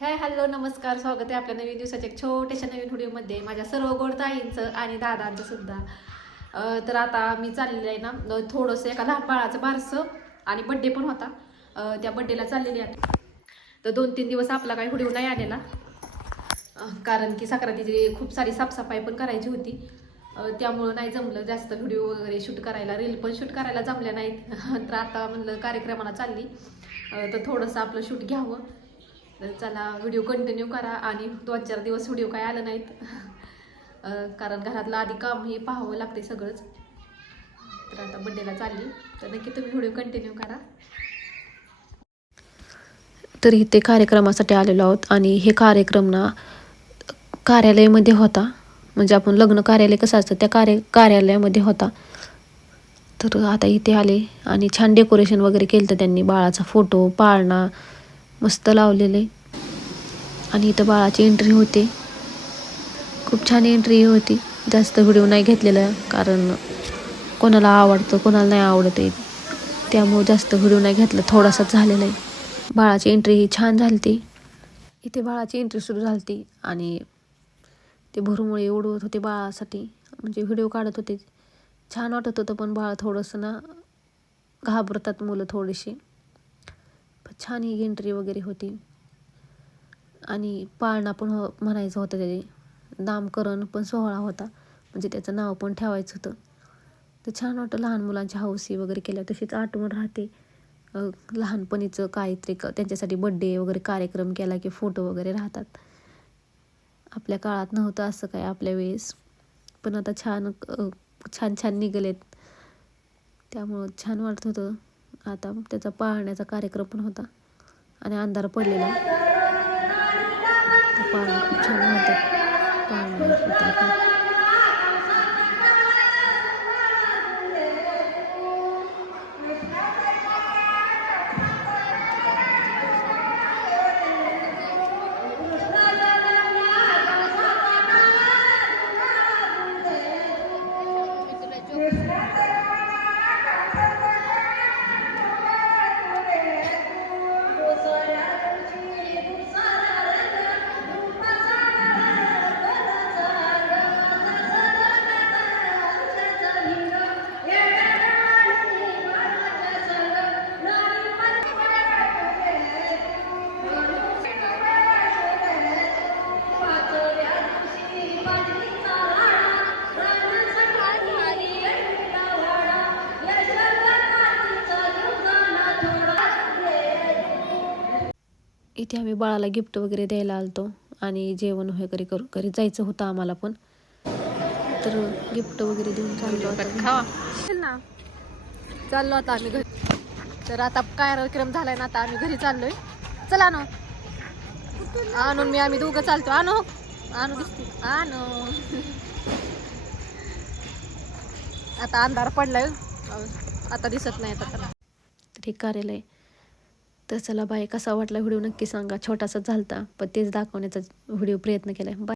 Hello नमस्कार, स्वागत आहे आपल्या नवीन दिवसाच्या एक छोट्याशा नवीन व्हिडिओमध्ये माझ्या सर्व गोड ताईंचं आणि दादांचं सुद्धा. तर आता मी चाललेलं आहे ना थोडंसं एका लहान बाळाचं बारसं आणि बड्डे पण होता. त्या बड्डेला चाललेली आहे. तर 2-3 दिवस आपला काही व्हिडिओ नाही आलेला, कारण की संक्रांतीची खूप सारी साफसफाई पण करायची होती. त्यामुळं नाही जमलं जास्त व्हिडिओ वगैरे शूट करायला, रील पण शूट करायला जमल्या नाहीत. तर आता म्हणलं कार्यक्रमाला चालली तर थोडंसं आपलं शूट घ्यावं. तर चला व्हिडिओ कंटिन्यू करा आणि 2-4 दिवस व्हिडिओ काय आलं नाहीत. कारण घरातलं आधी काम हे पाहावं लागते सगळंच. तर आता बड्डेला चालली, तर नक्की तुम्ही व्हिडिओ कंटिन्यू करा. तर इथे कार्यक्रमासाठी आलेलो आहोत आणि हे कार्यक्रम ना कार्यालयामध्ये होता. म्हणजे आपण लग्न कार्यालय कसं असतं त्या कार्यालयामध्ये होता. तर आता इथे आले आणि छान डेकोरेशन वगैरे केलं तर त्यांनी. बाळाचा फोटो पाळणा मस्त लावलेले आणि इथं बाळाची एंट्री होते. खूप छान एंट्री होती. जास्त व्हिडिओ नाही घेतलेला, कारण कोणाला आवडतं कोणाला नाही आवडत आहे, त्यामुळे जास्त व्हिडिओ नाही घेतला, थोडासाच झालेला आहे. बाळाची एंट्री ही छान झाली ती. इथे बाळाची एंट्री सुरू झाली ती आणि ते भुरमुळे उडवत होते बाळासाठी, म्हणजे व्हिडिओ काढत होते. छान वाटत होतं, पण बाळ थोडंसं ना घाबरतात मुलं थोडीशी. छान ही एंट्री वगैरे होती आणि पाळणा पण म्हणायचं होतं. त्याचे नामकरण पण सोहळा होता, म्हणजे त्याचं नाव पण ठेवायचं होतं. तर छान वाटतं. लहान मुलांची हौसी वगैरे केल्या तशीच आठवण राहते लहानपणीचं. काहीतरी त्यांच्यासाठी बड्डे वगैरे कार्यक्रम केला की फोटो वगैरे राहतात. आपल्या काळात नव्हतं असं काय, आपल्या वेळेस, पण आता छान छान छान निघालेत, त्यामुळं छान वाटत होतं. आता त्याचा पाळण्याचा कार्यक्रम पण होता आणि अंधार पडलेला. पाळणा खूप छान म्हणतात. पाळणा होता आता. इथे आम्ही बाळाला गिफ्ट वगैरे द्यायला आलतो आणि जेवण वगैरे घरी जायचं होतं आम्हाला पण. तर गिफ्ट वगैरे देऊन चाललो आता आम्ही घरी. तर आता कार्यक्रम झालाय ना, आता आम्ही घरी चाललोय. चला ना आणून मी आम्ही दोघं चालतो. आणू दिसते आता अंधार पडलाय, आता दिसत नाही आता. तर हे कार्यालय. तर चला बाय, कसा वाटला व्हिडिओ नक्की सांगा. छोटासा झालता, पण तेच दाखवण्याचा व्हिडिओ प्रयत्न केलाय. बाय.